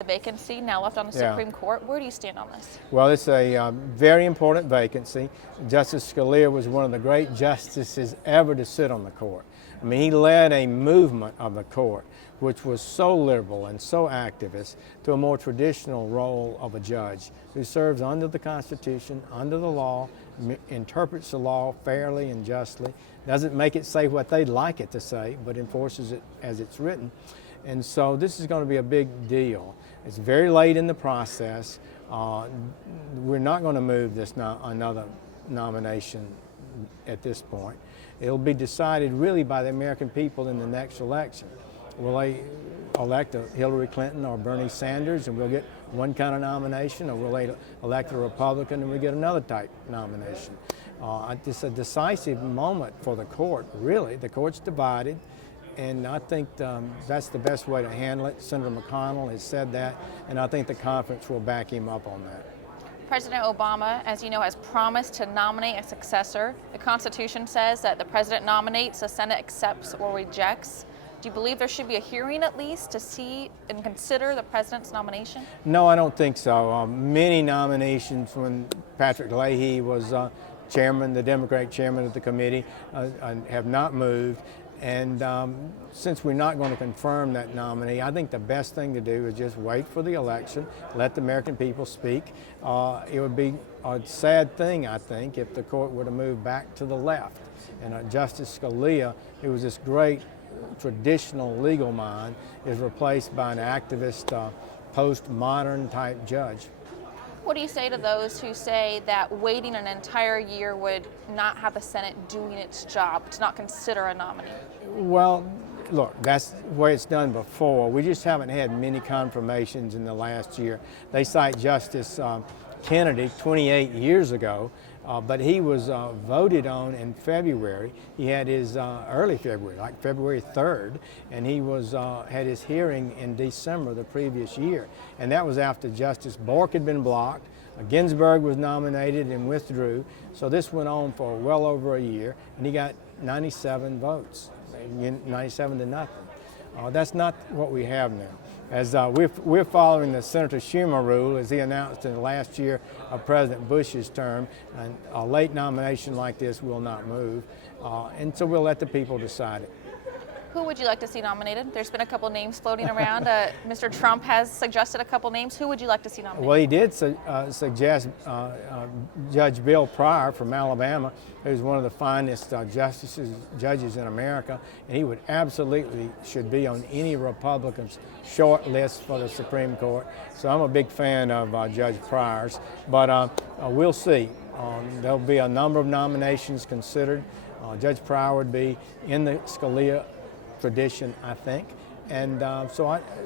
The vacancy now left on the Supreme Court. Where do you stand on this? Well, it's a very important vacancy. Justice Scalia was one of the great justices ever to sit on the court. I mean, he led a movement of the court which was so liberal and so activist to a more traditional role of a judge who serves under the Constitution, under the law, interprets the law fairly and justly, doesn't make it say what they'd like it to say, but enforces it as it's written. And so this is going to be a big deal. It's very late in the process. We're not going to move this another nomination at this point. It'll be decided really by the American people in the next election. Will they elect a Hillary Clinton or Bernie Sanders and we'll get one kind of nomination, or will they elect a Republican and we get another type nomination? It's a decisive moment for the court, really. The court's divided, and I think that's the best way to handle it. Senator McConnell has said that, and I think the conference will back him up on that. President Obama, as you know, has promised to nominate a successor. The Constitution says that the president nominates, the Senate accepts or rejects. Do you believe there should be a hearing at least to see and consider the president's nomination? No, I don't think so. Many nominations when Patrick Leahy was chairman, the Democratic chairman of the committee, have not moved. And since we're not going to confirm that nominee, I think the best thing to do is just wait for the election, let the American people speak. It would be a sad thing, I think, if the court were to move back to the left. And Justice Scalia, who was this great traditional legal mind, is replaced by an activist, postmodern type judge. What do you say to those who say that waiting an entire year would not have the Senate doing its job, to not consider a nominee? Well, look, that's the way it's done before. We just haven't had many confirmations in the last year. They cite Justice Kennedy 28 years ago, but he was voted on in February. He had his early February, like February 3rd, and he was had his hearing in December the previous year. And that was after Justice Bork had been blocked, Ginsburg was nominated and withdrew. So this went on for well over a year, and he got 97 votes, 97 to nothing. That's not what we have now. As we're following the Senator Schumer rule, as he announced in the last year of President Bush's term, and a late nomination like this will not move, and so we'll let the people decide it. Who would you like to see nominated? There's been a couple names floating around. Mr. Trump has suggested a couple names. Who would you like to see nominated? Well, he did suggest Judge Bill Pryor from Alabama, who's one of the finest judges in America, and he would absolutely should be on any Republican's short list for the Supreme Court. So I'm a big fan of Judge Pryor's, but we'll see. There'll be a number of nominations considered. Judge Pryor would be in the Scalia tradition, I think, and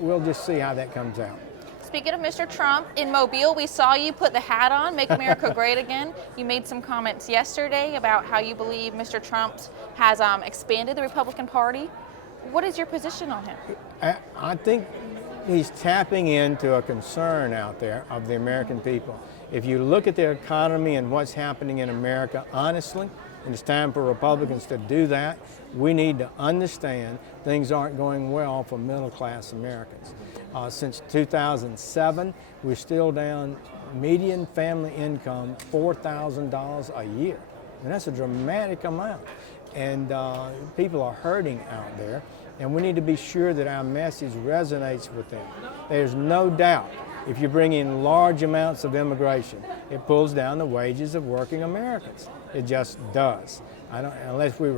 we'll just see how that comes out. Speaking of Mr. Trump, in Mobile, we saw you put the hat on, Make America Great Again. You made some comments yesterday about how you believe Mr. Trump has expanded the Republican Party. What is your position on him? I think he's tapping into a concern out there of the American people. If you look at the economy and what's happening in America, honestly, and it's time for Republicans to do that, we need to understand things aren't going well for middle-class Americans. Since 2007, we're still down median family income $4,000 a year. And that's a dramatic amount. And people are hurting out there, and we need to be sure that our message resonates with them. There's no doubt if you bring in large amounts of immigration, it pulls down the wages of working Americans. It just does, unless we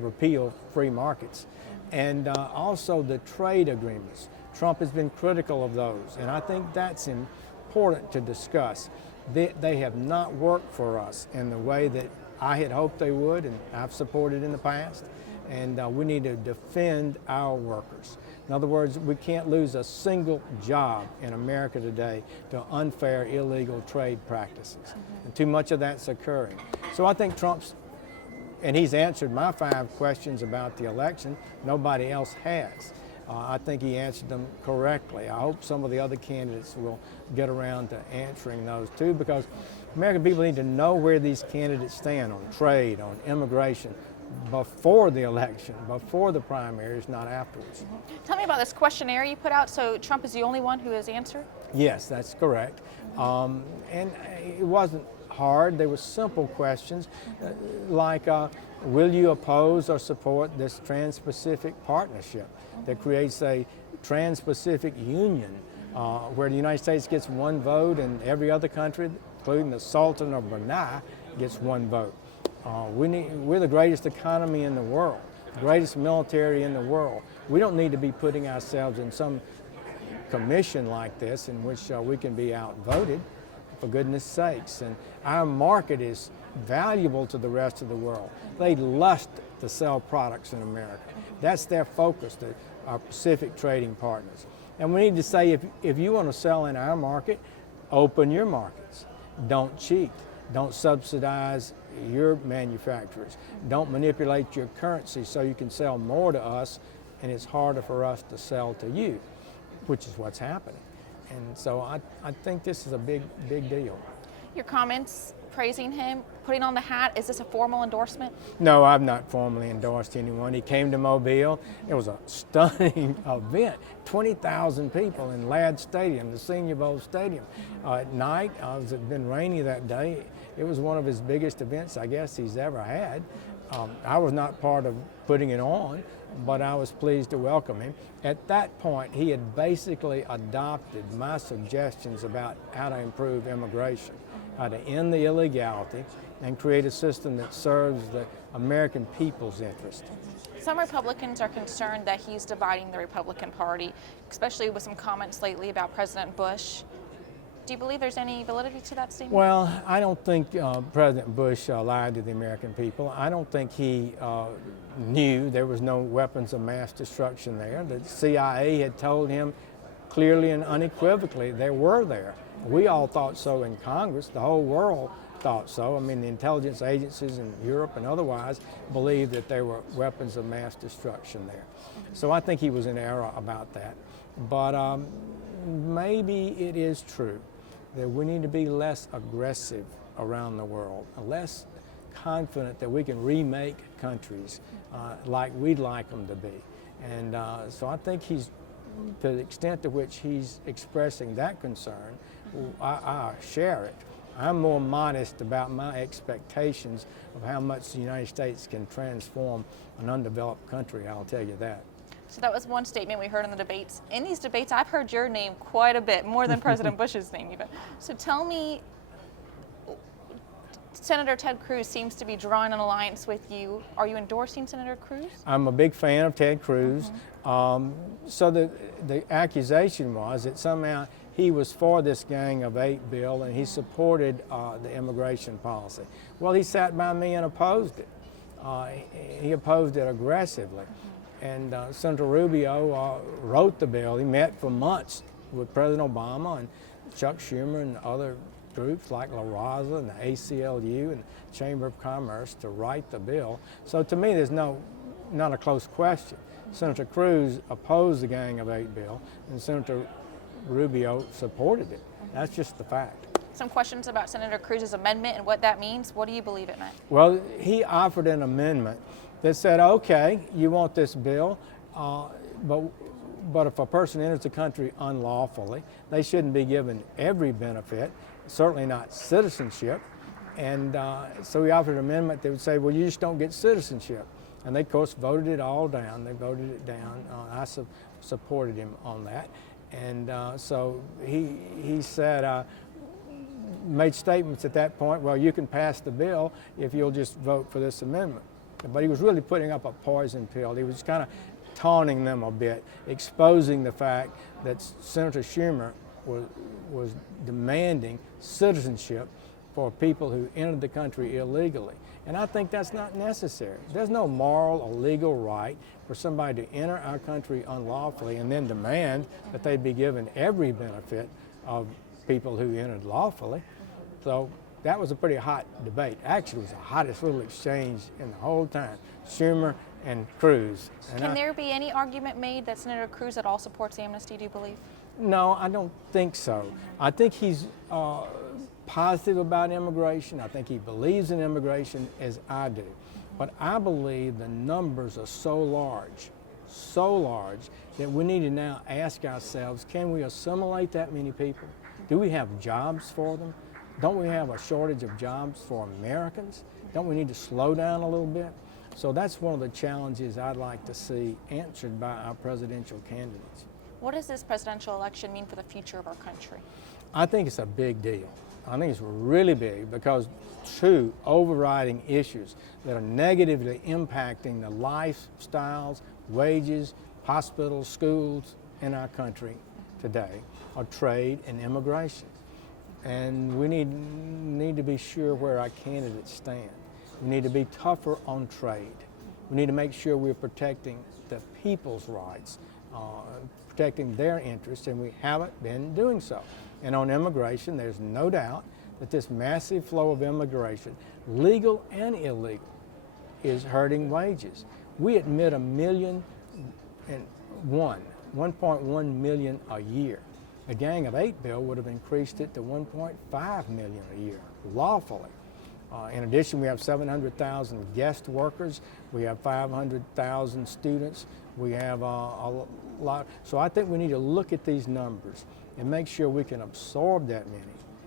repeal free markets. And also the trade agreements. Trump has been critical of those, and I think that's important to discuss. They have not worked for us in the way that I had hoped they would, and I've supported in the past, and we need to defend our workers. In other words, we can't lose a single job in America today to unfair, illegal trade practices. And too much of that's occurring. So I think and he's answered my 5 questions about the election. Nobody else has. I think he answered them correctly. I hope some of the other candidates will get around to answering those too, because American people need to know where these candidates stand on trade, on immigration, before the election, before the primaries, not afterwards. Tell me about this questionnaire you put out. So Trump is the only one who has answered? Yes, that's correct. And it wasn't hard. They were simple questions like, will you oppose or support this Trans-Pacific partnership that creates a Trans-Pacific Union where the United States gets one vote and every other country, including the Sultan of Brunei, gets one vote. We're the greatest economy in the world, the greatest military in the world. We don't need to be putting ourselves in some commission like this in which we can be outvoted, for goodness sakes. And our market is valuable to the rest of the world. They lust to sell products in America. That's their focus, our Pacific trading partners. And we need to say, if you want to sell in our market, open your markets. Don't cheat. Don't subsidize your manufacturers. Don't manipulate your currency so you can sell more to us and it's harder for us to sell to you, which is what's happening. And so I think this is a big deal. Your comments praising him, putting on the hat, is this a formal endorsement? No, I've not formally endorsed anyone. He came to Mobile. It was a stunning event. 20,000 people in Ladd Stadium, the Senior Bowl Stadium. At night, it had been rainy that day. It was one of his biggest events, I guess, he's ever had. I was not part of putting it on, but I was pleased to welcome him. At that point, he had basically adopted my suggestions about how to improve immigration, how to end the illegality, and create a system that serves the American people's interest. Some Republicans are concerned that he's dividing the Republican Party, especially with some comments lately about President Bush. Do you believe there's any validity to that statement? Well, I don't think President Bush lied to the American people. I don't think he knew there was no weapons of mass destruction there. The CIA had told him clearly and unequivocally they were there. We all thought so in Congress. The whole world thought so. I mean, the intelligence agencies in Europe and otherwise believed that there were weapons of mass destruction there. So I think he was in error about that. But maybe it is true that we need to be less aggressive around the world, less confident that we can remake countries like we'd like them to be. And so I think he's, to the extent to which he's expressing that concern, I share it. I'm more modest about my expectations of how much the United States can transform an undeveloped country, I'll tell you that. So that was one statement we heard in the debates. In these debates, I've heard your name quite a bit, more than President Bush's name even. So tell me, Senator Ted Cruz seems to be drawing an alliance with you. Are you endorsing Senator Cruz? I'm a big fan of Ted Cruz. So the accusation was that somehow he was for this Gang of Eight bill and he supported the immigration policy. Well, he sat by me and opposed it. He opposed it aggressively. And Senator Rubio wrote the bill. He met for months with President Obama and Chuck Schumer and other groups like La Raza and the ACLU and the Chamber of Commerce to write the bill. So to me, there's not a close question. Senator Cruz opposed the Gang of Eight bill, and Senator Rubio supported it. That's just the fact. Some questions about Senator Cruz's amendment and what that means. What do you believe it meant? Well, he offered an amendment that said, okay, you want this bill, but if a person enters the country unlawfully, they shouldn't be given every benefit, certainly not citizenship. And so he offered an amendment that would say, well, you just don't get citizenship. And they, of course, voted it all down. They voted it down. I supported him on that. And so he said, made statements at that point, well, you can pass the bill if you'll just vote for this amendment. But he was really putting up a poison pill. He was kind of taunting them a bit, exposing the fact that Senator Schumer was demanding citizenship for people who entered the country illegally. And I think that's not necessary. There's no moral or legal right for somebody to enter our country unlawfully and then demand that they be given every benefit of people who entered lawfully. So that was a pretty hot debate. Actually, it was the hottest little exchange in the whole time, Schumer and Cruz. And Can there be any argument made that Senator Cruz at all supports amnesty, do you believe? No, I don't think so. I think he's positive about immigration. I think he believes in immigration as I do. But I believe the numbers are so large, that we need to now ask ourselves, can we assimilate that many people? Do we have jobs for them? Don't we have a shortage of jobs for Americans? Don't we need to slow down a little bit? So that's one of the challenges I'd like to see answered by our presidential candidates. What does this presidential election mean for the future of our country? I think it's a big deal. I think it's really big because two overriding issues that are negatively impacting the lifestyles, wages, hospitals, schools in our country today are trade and immigration. And we need to be sure where our candidates stand. We need to be tougher on trade. We need to make sure we're protecting the people's rights, protecting their interests, and we haven't been doing so. And on immigration, there's no doubt that this massive flow of immigration, legal and illegal, is hurting wages. We admit 1.1 million a year. A Gang of 8 bill would have increased it to 1.5 million a year, lawfully. In addition, we have 700,000 guest workers. We have 500,000 students. We have a lot. So I think we need to look at these numbers and make sure we can absorb that many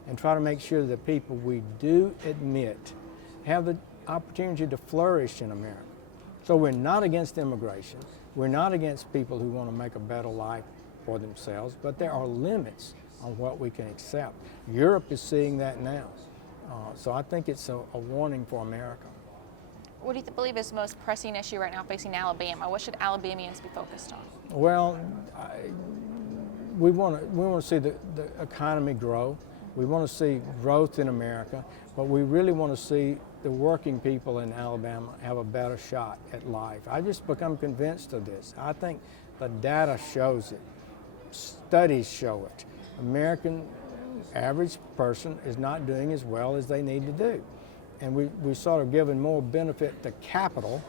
and try to make sure that people we do admit have the opportunity to flourish in America. So we're not against immigration. We're not against people who want to make a better life for themselves, but there are limits on what we can accept. Europe is seeing that now. So I think it's a warning for America. What do you believe is the most pressing issue right now facing Alabama? What should Alabamians be focused on? Well, we want to see the economy grow. We want to see growth in America, but we really want to see the working people in Alabama have a better shot at life. I've just become convinced of this. I think the data shows it. Studies show it. American average person is not doing as well as they need to do. And we sort of given more benefit to capital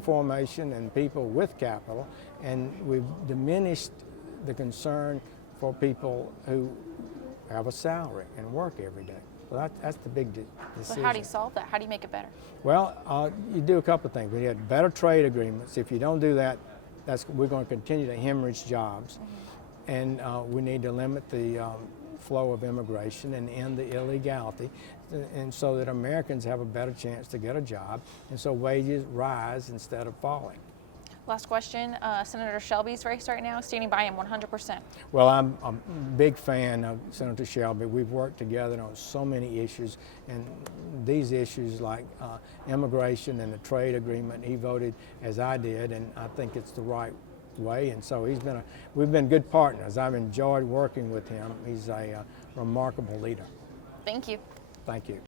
formation and people with capital, and we've diminished the concern for people who have a salary and work every day. So that's the big decision. So how do you solve that? How do you make it better? Well, you do a couple of things. We had better trade agreements. If you don't do that, we're going to continue to hemorrhage jobs. And we need to limit the flow of immigration and end the illegality, and so that Americans have a better chance to get a job, and so wages rise instead of falling. Last question. Senator Shelby's race right now, standing by him 100%. Well, I'm a big fan of Senator Shelby. We've worked together on so many issues, and these issues like immigration and the trade agreement, he voted as I did, and I think it's the right way, and so we've been good partners. I've enjoyed working with him. He's a remarkable leader. Thank you. Thank you.